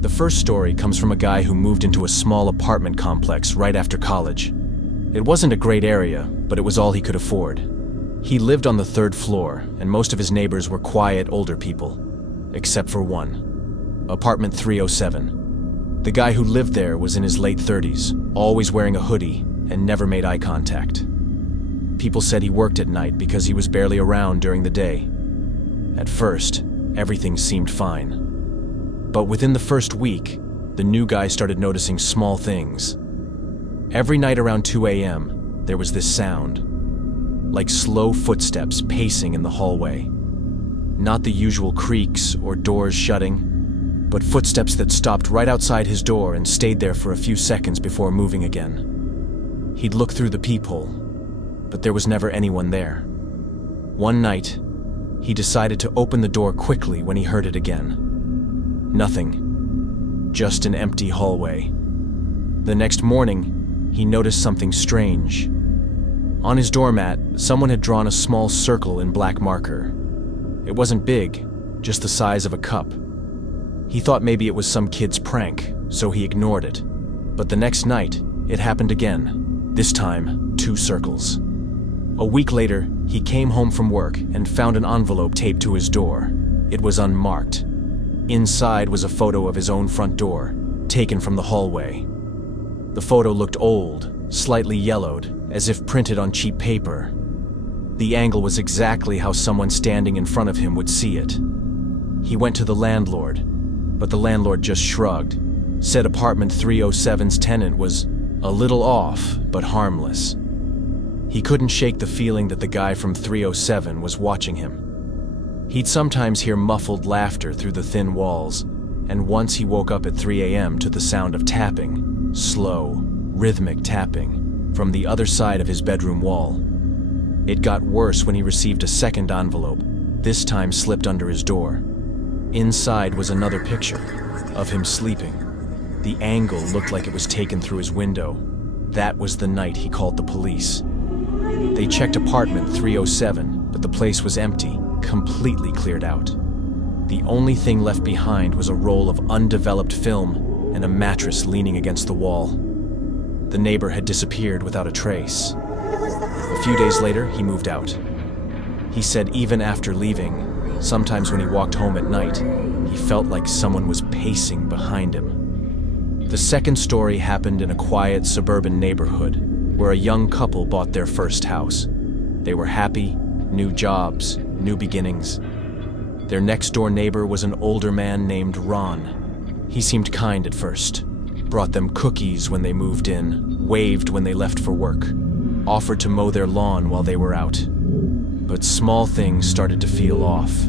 The first story comes from a guy who moved into a small apartment complex right after college. It wasn't a great area, but it was all he could afford. He lived on the 3rd floor, and most of his neighbors were quiet, older people, except for one. Apartment 307. The guy who lived there was in his late 30s, always wearing a hoodie, and never made eye contact. People said he worked at night because he was barely around during the day. At first, everything seemed fine. But within the first week, the new guy started noticing small things. Every night around 2 a.m., there was this sound, like slow footsteps pacing in the hallway. Not the usual creaks or doors shutting, but footsteps that stopped right outside his door and stayed there for a few seconds before moving again. He'd look through the peephole, but there was never anyone there. One night, he decided to open the door quickly when he heard it again. Nothing. Just an empty hallway. The next morning, he noticed something strange. On his doormat, someone had drawn a small circle in black marker. It wasn't big, just the size of a cup. He thought maybe it was some kid's prank, so he ignored it. But the next night, it happened again. This time, 2 circles. A week later, he came home from work and found an envelope taped to his door. It was unmarked. Inside was a photo of his own front door, taken from the hallway. The photo looked old, slightly yellowed, as if printed on cheap paper. The angle was exactly how someone standing in front of him would see it. He went to the landlord, but the landlord just shrugged, said apartment 307's tenant was a little off, but harmless. He couldn't shake the feeling that the guy from 307 was watching him. He'd sometimes hear muffled laughter through the thin walls, and once he woke up at 3 a.m. to the sound of tapping, slow, rhythmic tapping, from the other side of his bedroom wall. It got worse when he received a second envelope, this time slipped under his door. Inside was another picture of him sleeping. The angle looked like it was taken through his window. That was the night he called the police. They checked apartment 307, but the place was empty, completely cleared out. The only thing left behind was a roll of undeveloped film and a mattress leaning against the wall. The neighbor had disappeared without a trace. A few days later, he moved out. He said even after leaving, sometimes when he walked home at night, he felt like someone was pacing behind him. The second story happened in a quiet suburban neighborhood where a young couple bought their first house. They were happy, new jobs, new beginnings. Their next-door neighbor was an older man named Ron. He seemed kind at first, brought them cookies when they moved in, waved when they left for work, offered to mow their lawn while they were out. But small things started to feel off.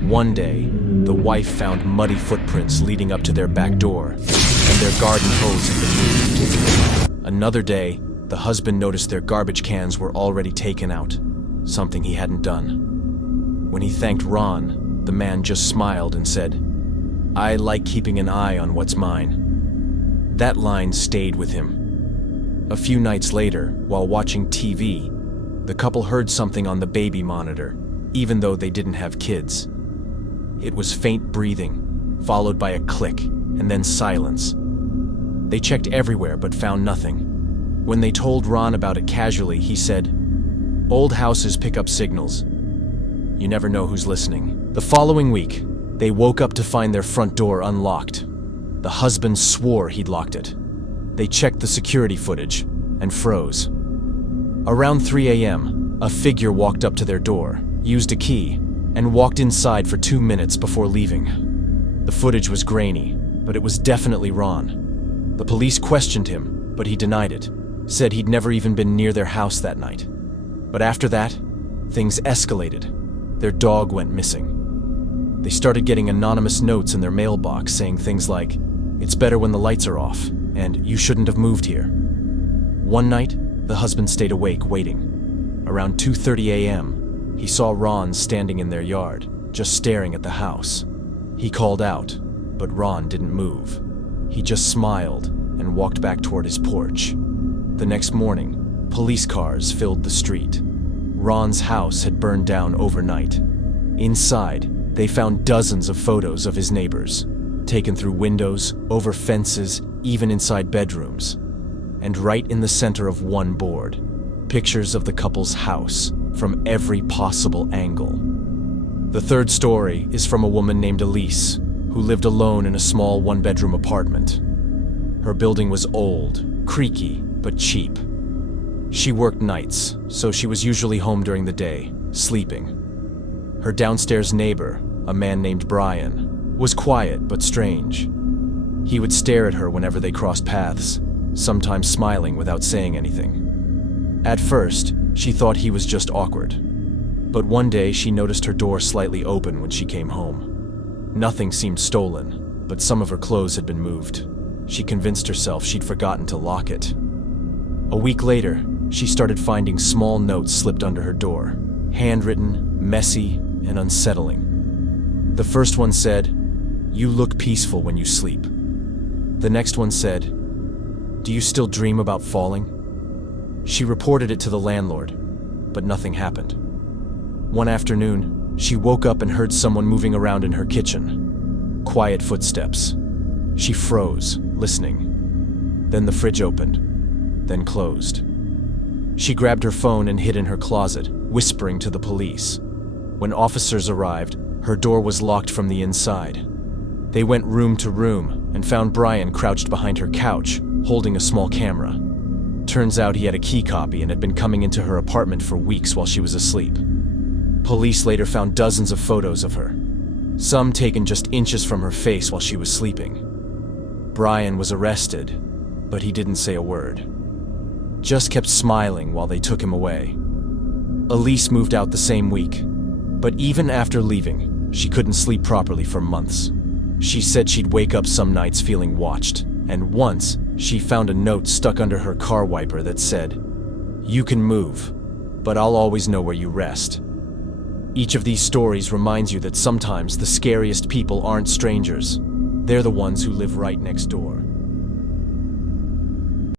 One day, the wife found muddy footprints leading up to their back door, and their garden hose had been moved. Another day, the husband noticed their garbage cans were already taken out, something he hadn't done. When he thanked Ron, the man just smiled and said, "I like keeping an eye on what's mine." That line stayed with him. A few nights later, while watching TV, the couple heard something on the baby monitor, even though they didn't have kids. It was faint breathing, followed by a click, and then silence. They checked everywhere but found nothing. When they told Ron about it casually, he said, "Old houses pick up signals. You never know who's listening." The following week, they woke up to find their front door unlocked. The husband swore he'd locked it. They checked the security footage and froze. Around 3 a.m., a figure walked up to their door, used a key, and walked inside for 2 minutes before leaving. The footage was grainy, but it was definitely Ron. The police questioned him, but he denied it, said he'd never even been near their house that night. But after that, things escalated. Their dog went missing. They started getting anonymous notes in their mailbox saying things like, "It's better when the lights are off," and "You shouldn't have moved here." One night, the husband stayed awake waiting. Around 2:30 a.m., he saw Ron standing in their yard, just staring at the house. He called out, but Ron didn't move. He just smiled and walked back toward his porch. The next morning, police cars filled the street. Ron's house had burned down overnight. Inside, they found dozens of photos of his neighbors, taken through windows, over fences, even inside bedrooms. And right in the center of one board, pictures of the couple's house from every possible angle. The third story is from a woman named Elise, who lived alone in a small one-bedroom apartment. Her building was old, creaky, but cheap. She worked nights, so she was usually home during the day, sleeping. Her downstairs neighbor, a man named Brian, was quiet but strange. He would stare at her whenever they crossed paths, sometimes smiling without saying anything. At first, she thought he was just awkward. But one day she noticed her door slightly open when she came home. Nothing seemed stolen, but some of her clothes had been moved. She convinced herself she'd forgotten to lock it. A week later, she started finding small notes slipped under her door, handwritten, messy, and unsettling. The first one said, "You look peaceful when you sleep." The next one said, "Do you still dream about falling?" She reported it to the landlord, but nothing happened. One afternoon, she woke up and heard someone moving around in her kitchen. Quiet footsteps. She froze, listening. Then the fridge opened, then closed. She grabbed her phone and hid in her closet, whispering to the police. When officers arrived, her door was locked from the inside. They went room to room and found Brian crouched behind her couch, holding a small camera. Turns out he had a key copy and had been coming into her apartment for weeks while she was asleep. Police later found dozens of photos of her, some taken just inches from her face while she was sleeping. Brian was arrested, but he didn't say a word. Just kept smiling while they took him away. Elise moved out the same week, but even after leaving, she couldn't sleep properly for months. She said she'd wake up some nights feeling watched, and once, she found a note stuck under her car wiper that said, "You can move, but I'll always know where you rest." Each of these stories reminds you that sometimes the scariest people aren't strangers. They're the ones who live right next door.